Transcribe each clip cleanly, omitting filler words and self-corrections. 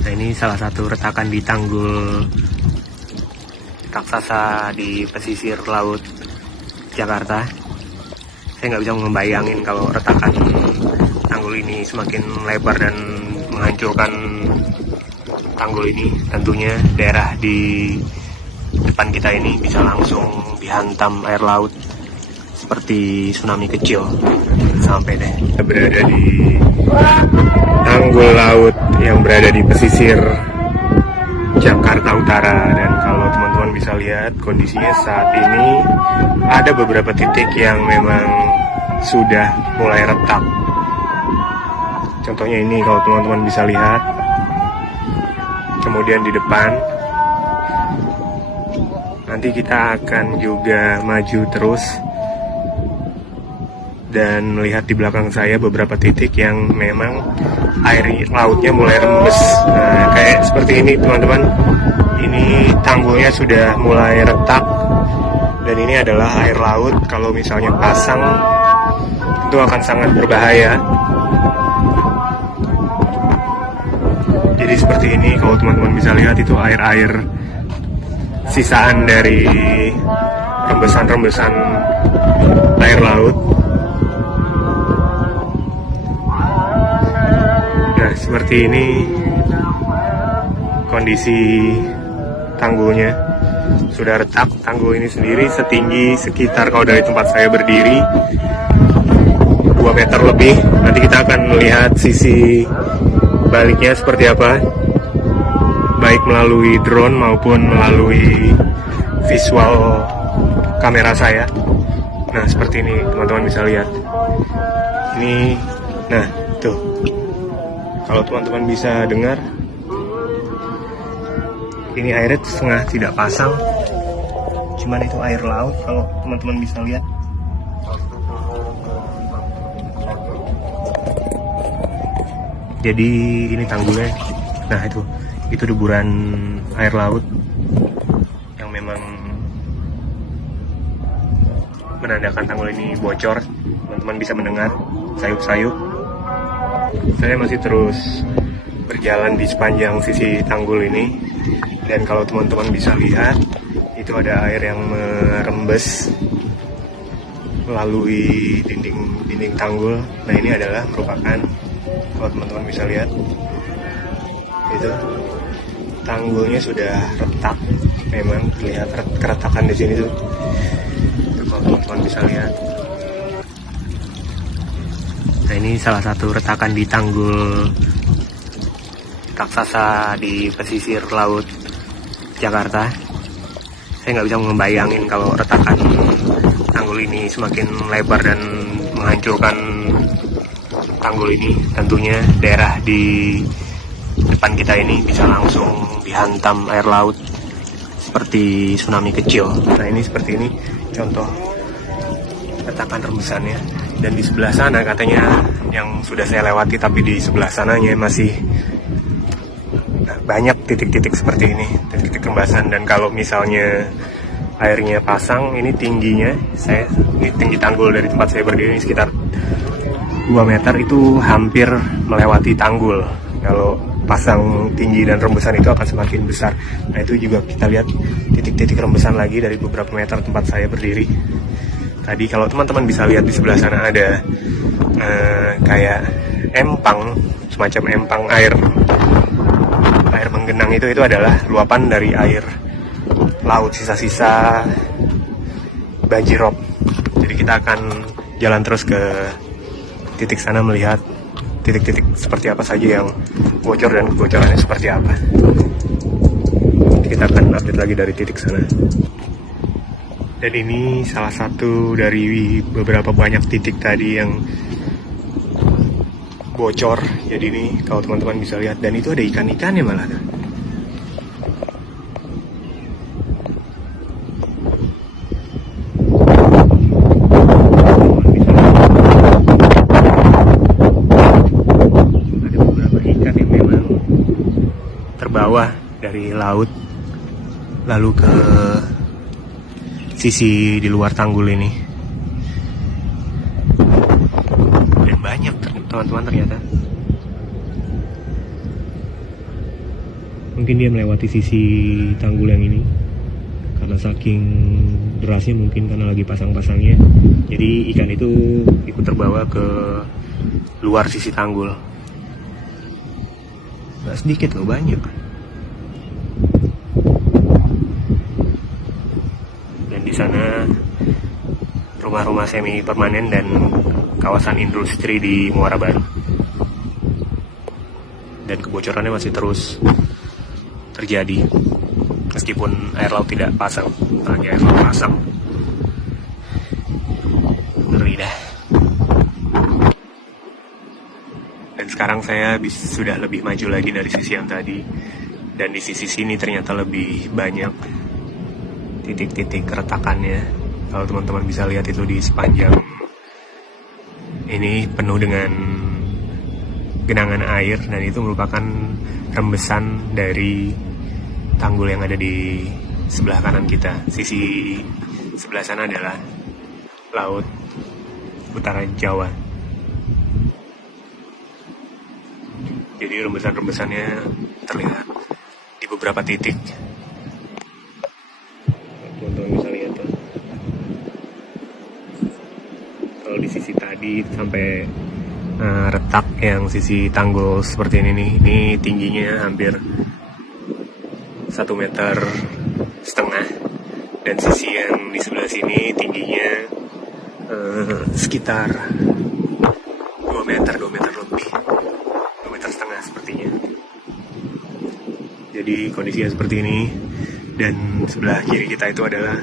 Nah, ini salah satu retakan di tanggul raksasa di pesisir laut Jakarta. Saya nggak bisa membayangin kalau retakan tanggul ini semakin lebar dan menghancurkan tanggul ini. Tentunya daerah di depan kita ini bisa langsung dihantam air laut seperti tsunami kecil. Sampai deh, kita berada di tanggul laut yang berada di pesisir Jakarta Utara. Dan kalau teman-teman bisa lihat kondisinya saat ini, ada beberapa titik yang memang sudah mulai retak. Contohnya ini, kalau teman-teman bisa lihat. Kemudian di depan, nanti kita akan juga maju terus dan melihat di belakang saya beberapa titik yang memang air lautnya mulai rembes. Nah, kayak seperti ini teman-teman, ini tanggulnya sudah mulai retak dan ini adalah air laut. Kalau misalnya pasang itu akan sangat berbahaya. Jadi seperti ini, kalau teman-teman bisa lihat, itu air-air sisaan dari rembesan-rembesan air laut. Nah, seperti ini kondisi tanggulnya. Sudah retak. Tanggul ini sendiri setinggi sekitar, kalau dari tempat saya berdiri, 2 meter lebih. Nanti kita akan melihat sisi baliknya seperti apa, baik melalui drone maupun melalui visual kamera saya. Nah, seperti ini teman-teman bisa lihat. Ini, nah tuh, kalau teman-teman bisa dengar, ini airnya setengah tidak pasang, cuman itu air laut. Kalau teman-teman bisa lihat, jadi ini tanggulnya. Nah, itu deburan air laut yang memang menandakan tanggul ini bocor. Teman-teman bisa mendengar sayup-sayup. Saya masih terus berjalan di sepanjang sisi tanggul ini, dan kalau teman-teman bisa lihat, itu ada air yang merembes melalui dinding tanggul. Nah, ini adalah merupakan, kalau teman-teman bisa lihat, itu tanggulnya sudah retak. Memang terlihat keretakan di sini tuh. Kalau teman-teman bisa lihat. Nah, ini salah satu retakan di tanggul raksasa di pesisir laut Jakarta. Saya nggak bisa membayangin kalau retakan tanggul ini semakin lebar dan menghancurkan tanggul ini. Tentunya daerah di depan kita ini bisa langsung dihantam air laut seperti tsunami kecil. Nah, ini seperti ini contoh retakan rembesannya. Dan di sebelah sana katanya, yang sudah saya lewati, tapi di sebelah sananya masih banyak titik-titik seperti ini, titik-titik rembesan. Dan kalau misalnya airnya pasang, ini tingginya, ini tinggi tanggul dari tempat saya berdiri sekitar 2 meter, itu hampir melewati tanggul. Kalau pasang tinggi dan rembesan itu akan semakin besar. Nah, itu juga kita lihat titik-titik rembesan lagi dari beberapa meter tempat saya berdiri. Tadi kalau teman-teman bisa lihat di sebelah sana ada kayak empang, semacam empang air menggenang. Itu adalah luapan dari air laut, sisa-sisa banjirop. Jadi kita akan jalan terus ke titik sana, melihat titik-titik seperti apa saja yang bocor dan kebocorannya seperti apa. Kita akan update lagi dari titik sana. Dan ini salah satu dari beberapa banyak titik tadi yang bocor. Jadi ini kalau teman-teman bisa lihat, dan itu ada ikan-ikannya malah. Ada beberapa ikan yang memang terbawa dari laut lalu ke sisi di luar tanggul ini. Dan banyak teman-teman ternyata. Mungkin dia melewati sisi tanggul yang ini karena saking derasnya, mungkin karena lagi pasang-pasangnya, jadi ikan itu ikut terbawa ke luar sisi tanggul. Nggak sedikit loh, banyak. Dan di sana rumah-rumah semi permanen dan kawasan industri di Muara Baru. Dan kebocorannya masih terus terjadi meskipun air laut tidak pasang. Lagi air laut pasang, ngeri dah. Dan sekarang saya sudah lebih maju lagi dari sisi yang tadi, dan di sisi sini ternyata lebih banyak titik-titik retakannya. Kalau teman-teman bisa lihat itu di sepanjang ini penuh dengan genangan air, dan itu merupakan rembesan dari tanggul yang ada di sebelah kanan kita. Sisi sebelah sana adalah laut utara Jawa. Jadi rembesan-rembesannya terlihat di beberapa titik. Teman-teman bisa lihat tuh. Kalau di sisi tadi sampai retak yang sisi tanggul seperti ini nih, ini tingginya hampir 1,5 meter, dan sisi yang di sebelah sini tingginya sekitar 2 meter lebih, 2,5 meter sepertinya. Jadi kondisinya seperti ini, dan sebelah kiri kita itu adalah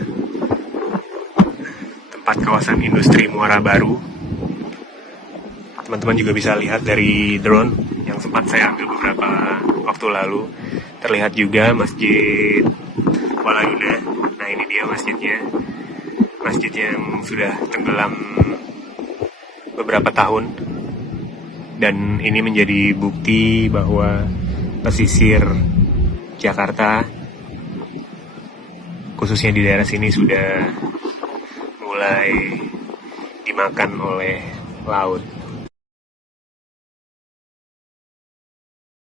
tempat kawasan industri Muara Baru. Teman-teman juga bisa lihat dari drone yang sempat saya ambil beberapa waktu lalu. Terlihat juga Masjid Walayuna. Nah, ini dia masjidnya. Masjid yang sudah tenggelam beberapa tahun. Dan ini menjadi bukti bahwa pesisir Jakarta, khususnya di daerah sini, sudah mulai dimakan oleh laut.